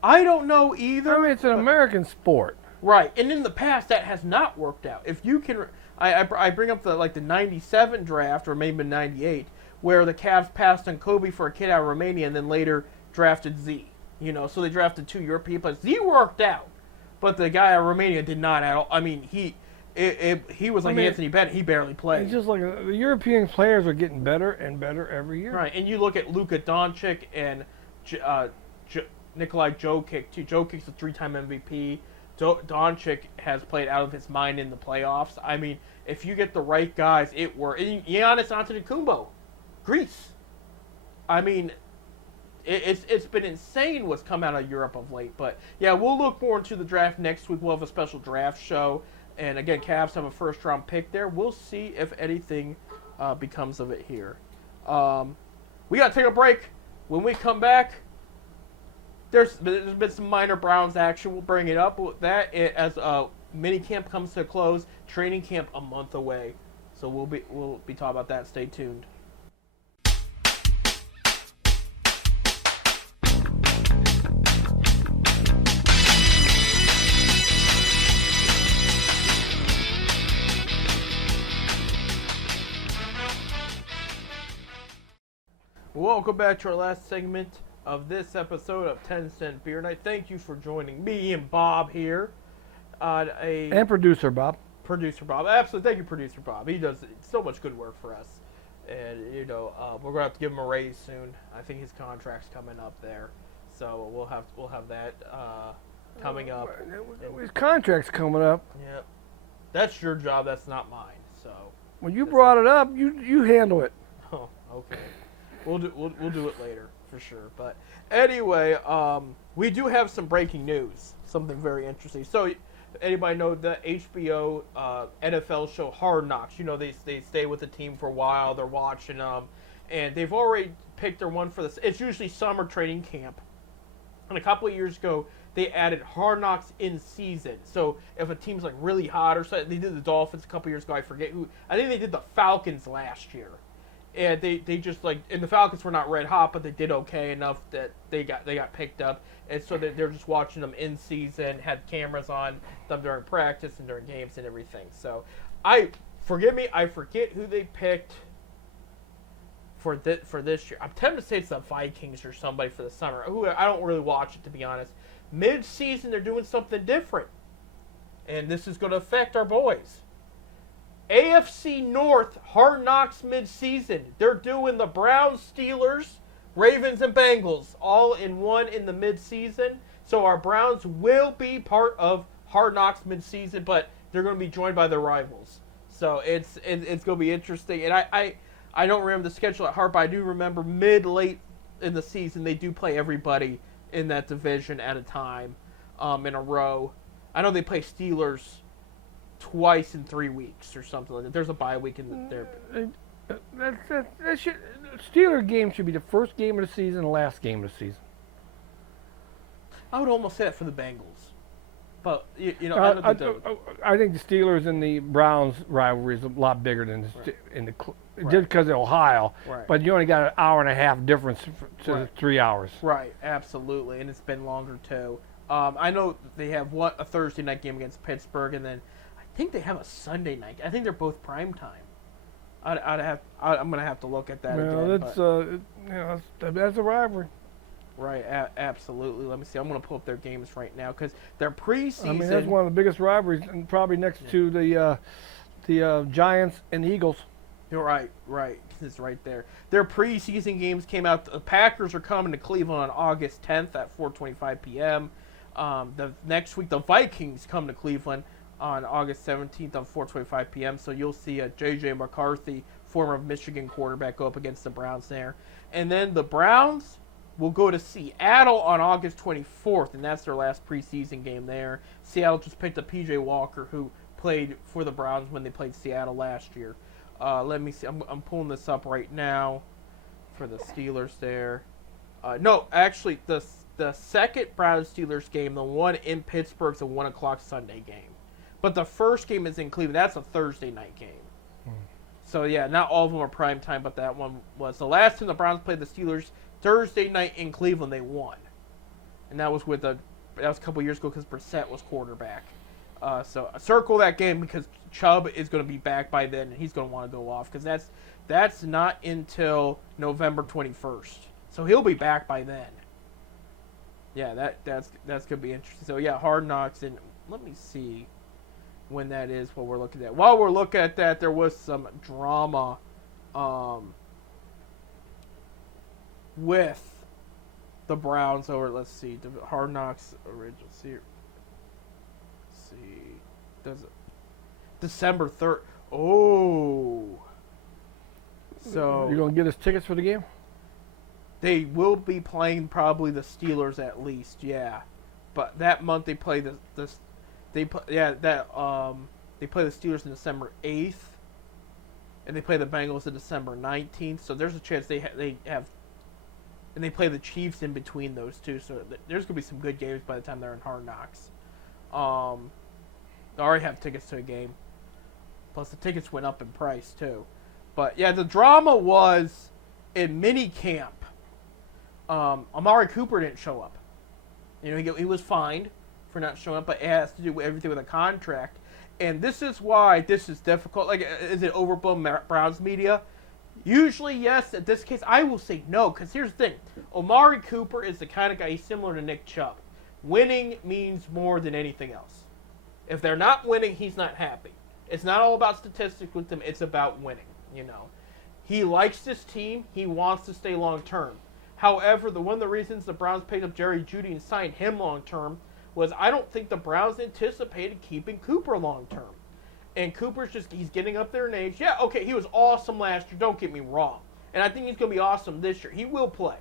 I don't know either. I mean, it's an American sport. Right, and in the past that has not worked out. If you can, I bring up the 97 draft or maybe 98. Where the Cavs passed on Kobe for a kid out of Romania and then later drafted Z. So they drafted 2 European players. Z worked out, but the guy out of Romania did not at all. I mean, he was like Anthony Bennett. He barely played. It's just like the European players are getting better and better every year. Right, and you look at Luka Doncic and Nikolai Jokic, too. Jokic's a 3-time MVP. Doncic has played out of his mind in the playoffs. I mean, if you get the right guys, it works. Giannis Antetokounmpo. Greece. I mean, it's been insane what's come out of Europe of late. But, yeah, we'll look more into the draft next week. We'll have a special draft show. And, again, Cavs have a first-round pick there. We'll see if anything becomes of it here. We got to take a break. When we come back, there's been some minor Browns action. We'll bring it up with that as mini camp comes to a close. Training camp a month away. So we'll be talking about that. Stay tuned. Welcome back to our last segment of this episode of 10 Cent Beer Night. Thank you for joining me and Bob here. And producer Bob. Producer Bob. Absolutely. Thank you, Producer Bob. He does so much good work for us. And, we're going to have to give him a raise soon. I think his contract's coming up there. So we'll have that coming up. His contract's coming up. Yep. That's your job. That's not mine. So when you brought it up, you handle it. Oh, okay. We'll do it later for sure. But anyway, we do have some breaking news. Something very interesting. So, anybody know the HBO NFL show Hard Knocks? They stay with the team for a while. They're watching them, and they've already picked their one for this. It's usually summer training camp. And a couple of years ago, they added Hard Knocks in season. So if a team's like really hot or something, they did the Dolphins a couple of years ago. I forget who. I think they did the Falcons last year. And they just and the Falcons were not red hot, but they did okay enough that they got picked up. And so they're just watching them in season, had cameras on them during practice and during games and everything. So I forget who they picked for this year. I'm tempted to say it's the Vikings or somebody for the summer. Who I don't really watch it, to be honest. Mid-season they're doing something different, and this is going to affect our boys. AFC North Hard Knocks mid-season. They're doing the Browns, Steelers, Ravens, and Bengals all in one in the mid-season. So our Browns will be part of Hard Knocks midseason, but they're going to be joined by their rivals. So it's going to be interesting. And I don't remember the schedule at heart, but I do remember late in the season they do play everybody in that division at a time in a row. I know they play Steelers twice in 3 weeks or something like that. There's a bye week in there. Steeler game should be the first game of the season, the last game of the season. I would almost say that for the Bengals, but I don't think I think the Steelers and the Browns rivalry is a lot bigger than just because of Ohio. Right. But you only got an hour and a half difference to Right. 3 hours. Right, absolutely, and it's been longer too. I know they have a Thursday night game against Pittsburgh, and then I think they have a Sunday night. I think they're both prime time. I'm gonna have to look at that Well, again. that's a rivalry. Right, absolutely. Let me see. I'm gonna pull up their games right now because their preseason. I mean, that's one of the biggest rivalries, and probably next to the Giants and Eagles. You're right. It's right there. Their preseason games came out. The Packers are coming to Cleveland on August 10th at 4:25 p.m. The next week, the Vikings come to Cleveland on August 17th on 4:25 p.m. So you'll see J.J. McCarthy, former Michigan quarterback, go up against the Browns there. And then the Browns will go to Seattle on August 24th, and that's their last preseason game there. Seattle just picked up P.J. Walker, who played for the Browns when they played Seattle last year. Let me see. I'm pulling this up right now for the Steelers there. No, actually, the second Browns-Steelers game, the one in Pittsburgh, is a 1 o'clock Sunday game. But the first game is in Cleveland. That's a Thursday night game. So, yeah, not all of them are prime time, but that one was. The last time the Browns played the Steelers, Thursday night in Cleveland, they won. And that was a couple years ago because Brissett was quarterback. So circle that game because Chubb is going to be back by then, and he's going to want to go off because that's not until November 21st. So he'll be back by then. Yeah, that's going to be interesting. So yeah, Hard Knocks, and let me see when that is. What we're looking at. While we're looking at that, there was some drama with the Browns over. Let's see, Hard Knocks original series. Does it December 3rd? Oh, so You gonna get us tickets for the game? they will be playing probably the Steelers at least, yeah. But that month they play they play the Steelers on December 8th, and they play the Bengals on December 19th. So there's a chance they have, and they play the Chiefs in between those two. So there's gonna be some good games by the time they're in Hard Knocks. I already have tickets to a game. Plus, the tickets went up in price, too. But, yeah, the drama was in mini camp. Amari Cooper didn't show up. He was fined for not showing up, but it has to do with everything with a contract. And this is why this is difficult. Like, is it overblown Browns media? Usually, yes. In this case, I will say no, because here's the thing. Amari Cooper is the kind of guy, he's similar to Nick Chubb. Winning means more than anything else. If they're not winning, he's not happy. It's not all about statistics with him. It's about winning, He likes this team. He wants to stay long-term. However, one of the reasons the Browns picked up Jerry Jeudy and signed him long-term was I don't think the Browns anticipated keeping Cooper long-term. And Cooper's he's getting up there in age. Yeah, okay, he was awesome last year. Don't get me wrong. And I think he's going to be awesome this year. He will play.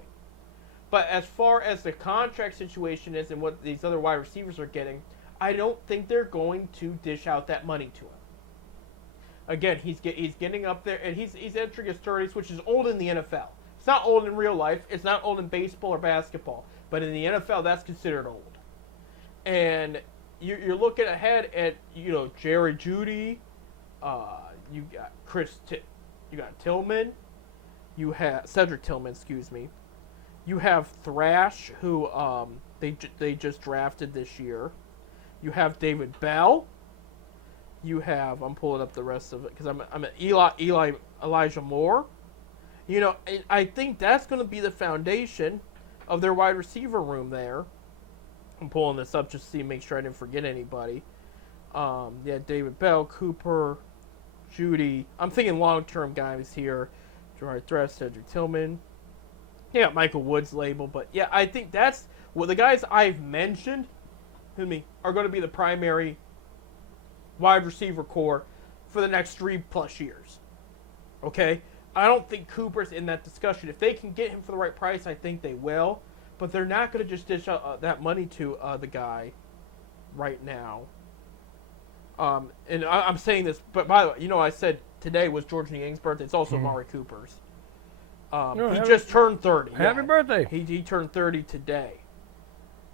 But as far as the contract situation is and what these other wide receivers are getting, I don't think they're going to dish out that money to him. Again, he's getting up there, and he's entering his 30s, which is old in the NFL. It's not old in real life. It's not old in baseball or basketball. But in the NFL, that's considered old. And you're looking ahead at Jerry Jeudy. You got Tillman. You have Cedric Tillman. Excuse me. You have Thrash, who they just drafted this year. You have David Bell. You have, I'm pulling up the rest of it because I'm at Elijah Moore. I think that's going to be the foundation of their wide receiver room there. I'm pulling this up just to see, make sure I didn't forget anybody. David Bell, Cooper, Jeudy. I'm thinking long-term guys here. Gerard Thrash, Cedric Tillman. Yeah, Michael Woods label, but yeah, I think that's what the guys I've mentioned, are going to be the primary wide receiver core for the next 3+ years. Okay, I don't think Cooper's in that discussion. If they can get him for the right price, I think they will. But they're not going to just dish out that money to the guy right now. And I'm saying this, but by the way, I said today was George Niang's birthday. It's also Amari Cooper's. He just turned 30. Happy birthday. He turned 30 today.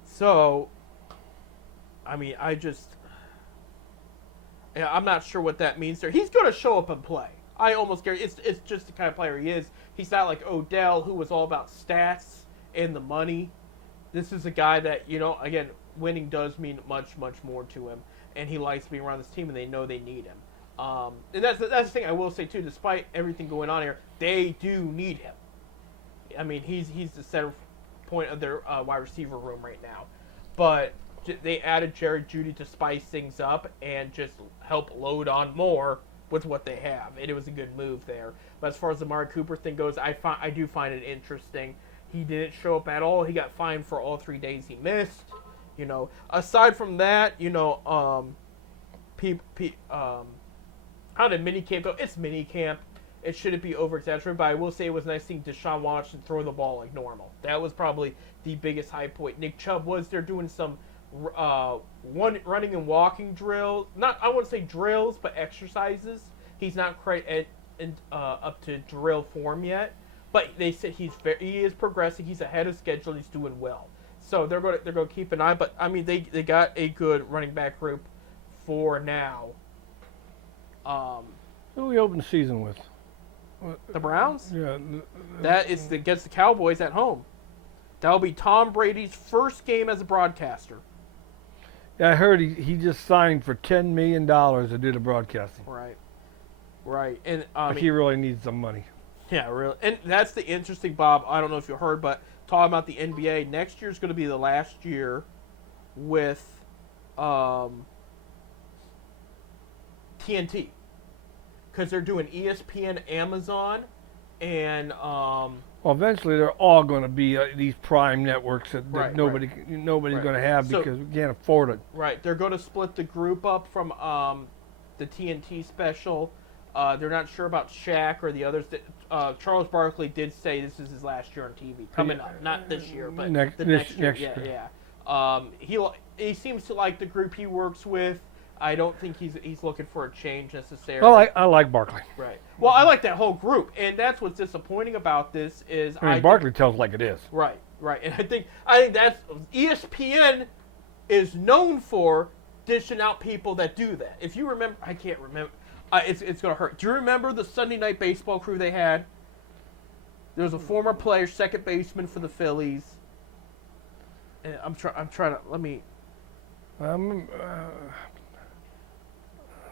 So, I mean, I'm not sure what that means there. He's going to show up and play. I almost guarantee it's just the kind of player he is. He's not like Odell, who was all about stats and the money. This is a guy that, again, winning does mean much, much more to him. And he likes being around this team, and they know they need him. And that's the thing I will say, too. Despite everything going on here, they do need him. I mean, he's the center point of their wide receiver room right now. But they added Jared Jeudy to spice things up and just help load on more with what they have. And it was a good move there. But as far as the Amari Cooper thing goes, I do find it interesting. He didn't show up at all. He got fined for all 3 days he missed. Aside from that, how did minicamp go? It's minicamp. It shouldn't be over-exaggerated, but I will say it was nice seeing Deshaun Watson throw the ball like normal. That was probably the biggest high point. Nick Chubb was there doing some running and walking drills. I wouldn't say drills, but exercises. He's not quite up to drill form yet, but they said he is progressing. He's ahead of schedule. He's doing well. So they're going to keep an eye. But I mean, they got a good running back group for now. Who we open the season with? The Browns? Yeah. That is against the Cowboys at home. That'll be Tom Brady's first game as a broadcaster. Yeah, I heard he just signed for $10 million to do the broadcasting. Right. And he really needs some money. Yeah, really. And that's the interesting, Bob. I don't know if you heard, but talking about the NBA, next year's going to be the last year with TNT. Because they're doing ESPN, Amazon, and well, eventually they're all going to be these prime networks that nobody's going to have because we can't afford it. Right. They're going to split the group up from the TNT special. They're not sure about Shaq or the others. Charles Barkley did say this is his last year on TV. Coming up. Not this year, but next year. Yeah. He seems to like the group he works with. I don't think he's looking for a change necessarily. I like Barkley. Right. Well, I like that whole group, and that's what's disappointing about this is Barkley tells like it is. Right. And I think that's ESPN is known for dishing out people that do that. If you remember, I can't remember. It's gonna hurt. Do you remember the Sunday Night Baseball crew they had? There was a former player, second baseman for the Phillies. And I'm trying to let me.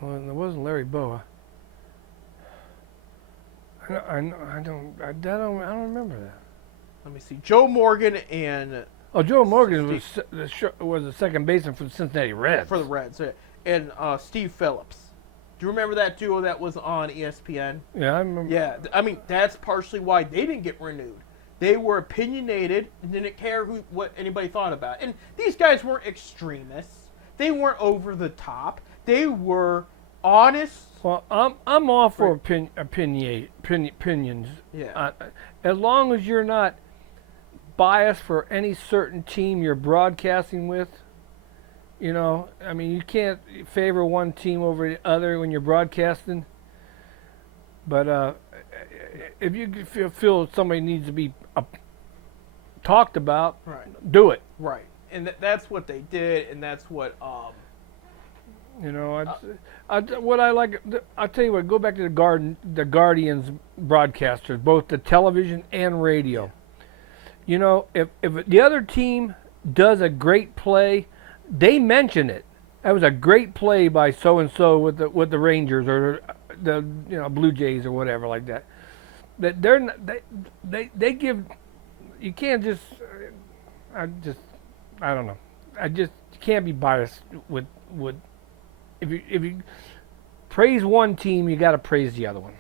Well, it wasn't Larry Boa. I don't remember that. Let me see. Joe Morgan and. Oh, Joe Morgan was the second baseman for the Cincinnati Reds. For the Reds, and Steve Phillips. Do you remember that duo that was on ESPN? Yeah, I remember. Yeah, I mean that's partially why they didn't get renewed. They were opinionated and didn't care what anybody thought about it. And these guys weren't extremists. They weren't over the top. They were honest. Well, I'm all for opinions. Yeah. As long as you're not biased for any certain team you're broadcasting with. I mean, you can't favor one team over the other when you're broadcasting. But if you feel somebody needs to be talked about, do it. Right. And that's what they did, and that's what. What I like, I'll tell you what. Go back to the Guardians broadcasters, both the television and radio. If the other team does a great play, they mention it. That was a great play by so and so with the Rangers or the Blue Jays or whatever like that. That they're not, they give. You can't just. I don't know. You can't be biased with. If you praise one team, you got to praise the other one.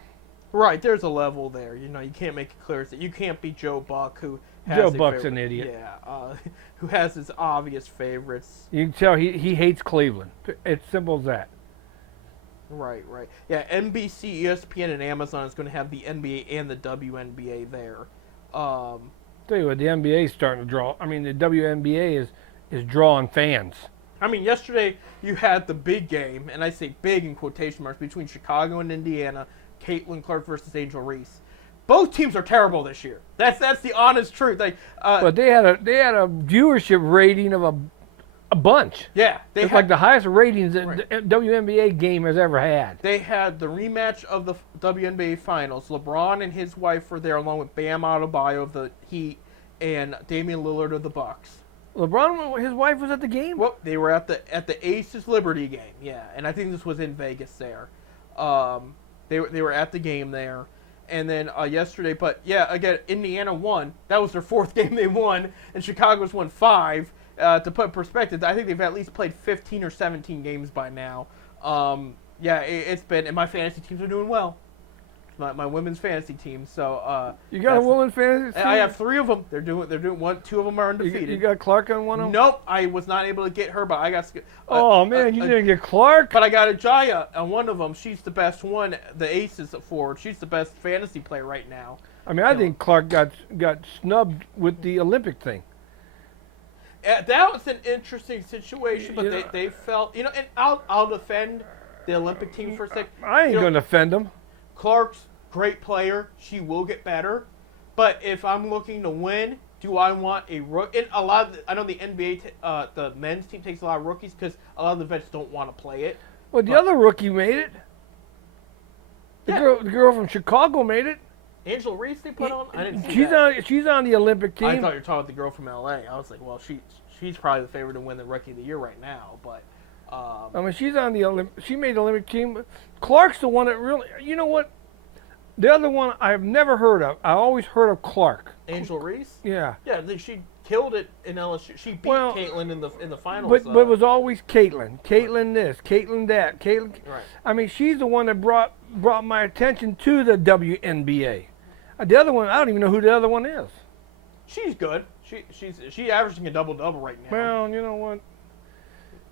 Right, there's a level there. You know, you can't make it clear that you can't be Joe Buck, who has Joe a Buck's favorite, an idiot. Yeah, who has his obvious favorites. You can tell he hates Cleveland. It's simple as that. Right. Yeah, NBC, ESPN, and Amazon is going to have the NBA and the WNBA there. Tell you what, the NBA is starting to draw. I mean, the WNBA is drawing fans. I mean, yesterday you had the big game, and I say big in quotation marks, between Chicago and Indiana, Caitlin Clark versus Angel Reese. Both teams are terrible this year. That's the honest truth. Like, But they had a viewership rating of a bunch. yeah, It's like the highest ratings that the WNBA game has ever had. They had the rematch of the WNBA Finals. LeBron and his wife were there, along with Bam Adebayo of the Heat and Damian Lillard of the Bucks. LeBron, his wife was at the game. Well, they were at the Aces Liberty game, yeah, and I think this was in Vegas there. They were at the game there, and then yesterday. But yeah, again, Indiana won. That was their fourth game they won, and Chicago's won 5. To put in perspective, I think they've at least played 15 or 17 games by now. Yeah, it's been, and my fantasy teams are doing well. My women's fantasy team. So You got a women's fantasy team? I have 3 of them. They're doing one. 2 of them are undefeated. You got Clark on one of them? Nope, I was not able to get her, but I got. Oh man, you didn't get Clark. But I got a Jaya on one of them. She's the best one. The Aces forward. She's the best fantasy player right now. I mean, I think Clark got snubbed with the Olympic thing. That was an interesting situation, but they felt, and I'll defend the Olympic team for a sec. I ain't going to defend them. Clark's great player. She will get better. But if I'm looking to win, do I want a rookie? And I know the NBA, the men's team takes a lot of rookies because a lot of the vets don't want to play it. Well, the other rookie made it. The girl from Chicago made it. Angel Reese they put on? I didn't see that. She's on the Olympic team. I thought you were talking about the girl from LA. I was like, well, she's probably the favorite to win the Rookie of the Year right now. But I mean, she's on the she made the Olympic team. Clark's the one that really. You know what? The other one I've never heard of. I always heard of Clark. Angel Reese? Yeah. Yeah, she killed it in LSU. She beat Caitlin in the finals. But it was always Caitlin. Caitlin this, Caitlin that, Caitlin. Right. I mean, she's the one that brought my attention to the WNBA. The other one, I don't even know who the other one is. She's good. She's averaging a double-double right now. Well, you know what?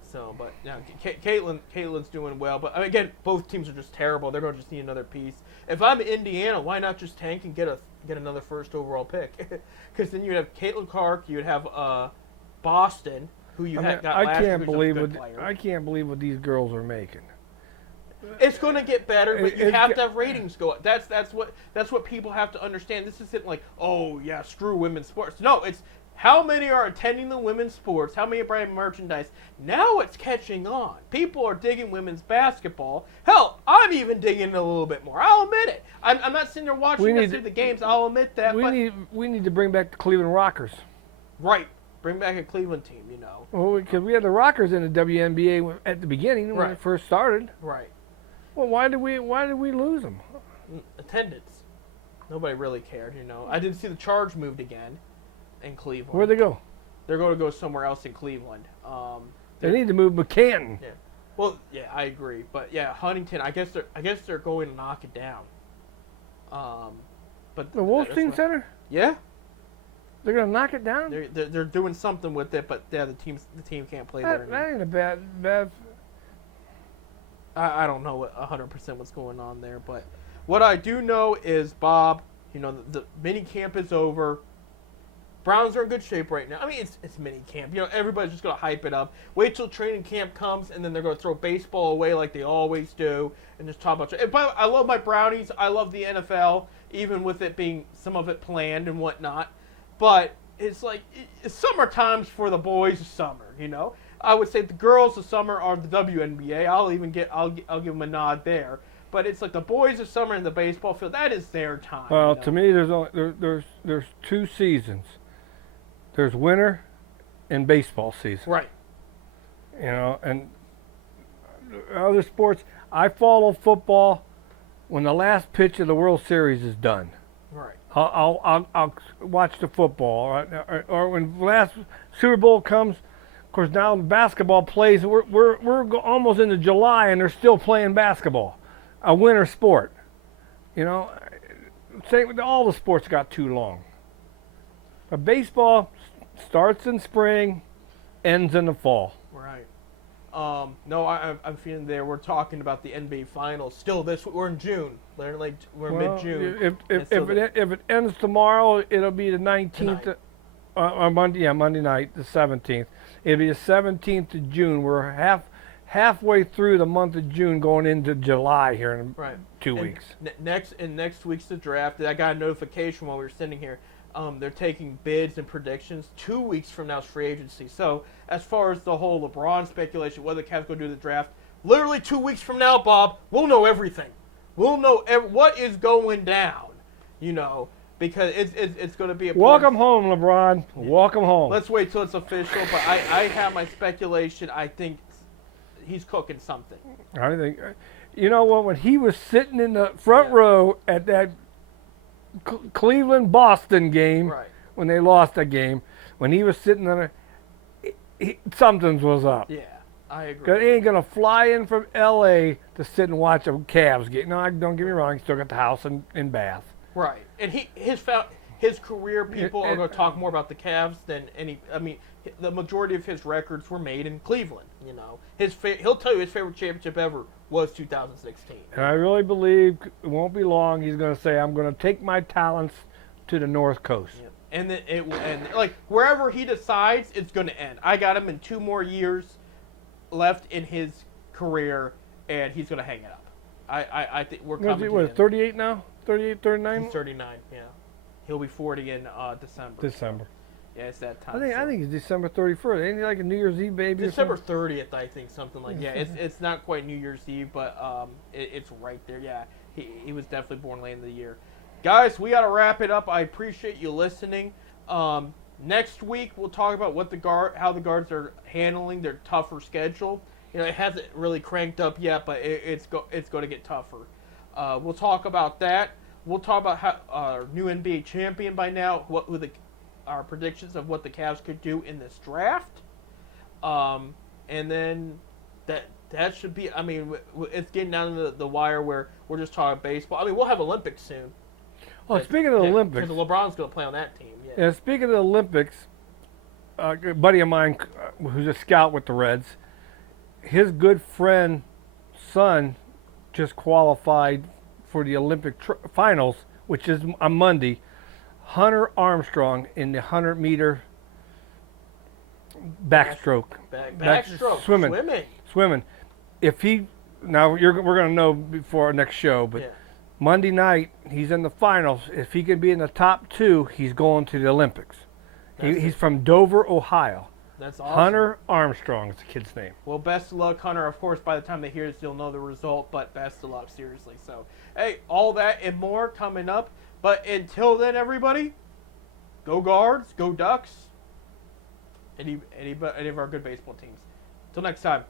So, but yeah, Caitlin's doing well. But again, both teams are just terrible. They're going to just need another piece. If I'm Indiana, why not just tank and get another first overall pick? Because then you'd have Caitlin Clark, you'd have Boston, who you got last year, who's a good player. I can't believe what these girls are making. It's going to get better, but you have to have ratings go up. That's what people have to understand. This isn't like, oh yeah, screw women's sports. No, it's how many are attending the women's sports, how many are buying merchandise. Now it's catching on. People are digging women's basketball. Hell, I'm even digging it a little bit more. I'll admit it. I'm not sitting there watching the games. I'll admit that. We need to bring back the Cleveland Rockers. Right. Bring back a Cleveland team, Well, because we had the Rockers in the WNBA at the beginning when it first started. Right. Well, why did we lose them? Attendance. Nobody really cared, I did see the Charge moved again in Cleveland. Where'd they go? They're going to go somewhere else in Cleveland. They need to move McCann. Yeah. Well, yeah, I agree. But yeah, Huntington. I guess they're going to knock it down. But the Wolfstein Center. Yeah. They're going to knock it down. They're doing something with it, but yeah, the team can't play there. That ain't a bad. I don't know 100% what's going on there, but what I do know is, Bob, the mini camp is over. Browns are in good shape right now. I mean, it's mini camp. Everybody's just going to hype it up. Wait till training camp comes, and then they're going to throw baseball away like they always do, and just talk about. But I love my Brownies. I love the NFL, even with it being some of it planned and whatnot. But it's like summertime's for the boys of summer. I would say the girls of summer are the WNBA. I'll give them a nod there. But it's like the boys of summer in the baseball field. That is their time. Well, to me, there's 2 seasons. There's winter and baseball season. Right. And other sports. I follow football when the last pitch of the World Series is done. Right. I'll watch the football, or when the last Super Bowl comes. Of course, now the basketball plays. We're almost into July, and they're still playing basketball, a winter sport. You know, same with all the sports got too long. But baseball starts in spring, ends in the fall. Right. No, I'm feeling there. We're talking about the NBA Finals. Still, we're in June. We're Well, mid-June. If it ends tomorrow, it'll be the 19th. Tonight. On Monday night, the 17th. It'll be the 17th of June. We're halfway through the month of June, going into July here in Right. 2 weeks. Next week's the draft. I got a notification while we were sitting here. They're taking bids and predictions. 2 weeks from now is free agency. So as far as the whole LeBron speculation, whether the Cavs go do the draft, literally 2 weeks from now, Bob, we'll know everything. We'll know what is going down. Because it's going to be a Welcome home, LeBron. Welcome home. Let's wait till it's official. But I have my speculation. I think he's cooking something. I think, you know what? When he was sitting in the front row at that Cleveland-Boston game, Right. when they lost that game, when he was sitting there, something was up. Yeah, I agree. 'Cause he ain't gonna fly in from L.A. to sit and watch a Cavs game. No, don't get me wrong. He still got the house in Bath. Right, and his career people are going to talk more about the Cavs than any. I mean, the majority of his records were made in Cleveland. He'll tell you his favorite championship ever was 2016. And I really believe it won't be long. He's gonna say, "I'm gonna take my talents to the North Coast." Yeah. And then it will end. Like wherever he decides, it's going to end. I got him in 2 more years left in his career, and he's going to hang it up. I think we're coming. What is he, 38 now? 38, 39? He's 39. Yeah, he'll be 40 in December. December. Yeah, it's that time. I think it's December 31st. Ain't he like a New Year's Eve baby? December 30th, I think, something like. Yeah, it's not quite New Year's Eve, but it's right there. Yeah, he was definitely born late in the year. Guys, we got to wrap it up. I appreciate you listening. Next week we'll talk about how the guards are handling their tougher schedule. It hasn't really cranked up yet, but it's going to get tougher. We'll talk about that. We'll talk about how our new NBA champion by now. Our predictions of what the Cavs could do in this draft. And then that should be. I mean, it's getting down to the wire where we're just talking baseball. I mean, we'll have Olympics soon. Oh, speaking of the Olympics, because LeBron's going to play on that team. Yeah, speaking of the Olympics, a buddy of mine who's a scout with the Reds, his good friend son just qualified for the Olympic finals, which is on Monday. Hunter Armstrong in the 100-meter backstroke. Backstroke. Swimming. If he we're going to know before our next show, but. Yeah. Monday night, he's in the finals. If he can be in the top 2, he's going to the Olympics. He's from Dover, Ohio. That's awesome. Hunter Armstrong is the kid's name. Well, best of luck, Hunter. Of course, by the time they hear this, you'll know the result, but best of luck, seriously. So, hey, all that and more coming up. But until then, everybody, go Guards, go Ducks, any of our good baseball teams. Until next time.